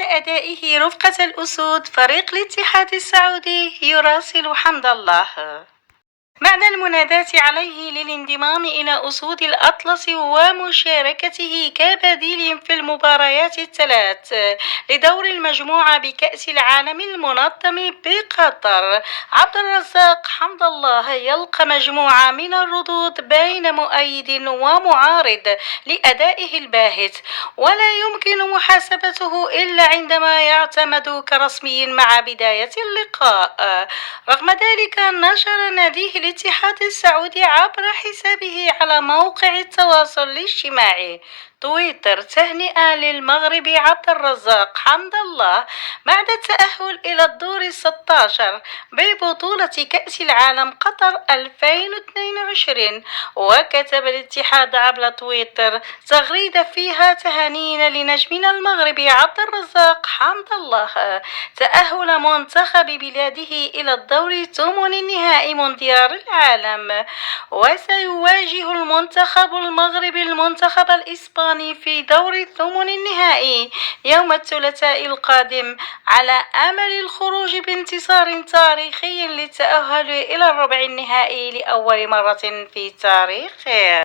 بعد أدائه رفقة الأسود فريق الاتحاد السعودي يراسل حمد الله بعد المناداة عليه للانضمام إلى أسود الأطلس ومشاركته كبديل في المباريات الثلاث لدور المجموعة بكأس العالم المنظم بقطر. عبد الرزاق حمد الله يلقى مجموعة من الردود بين مؤيد ومعارض لأدائه الباهت، ولا يمكن محاسبته إلا عندما يعتمد كرسمي مع بداية اللقاء. رغم ذلك نشر ناديه الاتحاد السعودي عبر حسابه على موقع التواصل الاجتماعي تويتر تهنئة للمغرب عبد الرزاق حمد الله بعد التأهل إلى الدور 16 ببطولة كأس العالم قطر 2022. وكتب الاتحاد عبر تويتر تغريدة فيها تهانينا لنجمنا المغربي عبد الرزاق حمد الله تأهل منتخب بلاده إلى الدور ثمن النهائي مونديال العالم، وسيواجه المنتخب المغربي المنتخب الإسباني في دور ثمن النهائي يوم الثلاثاء القادم، على أمل الخروج بانتصار تاريخي للتأهل إلى الربع النهائي لأول مرة في تاريخه.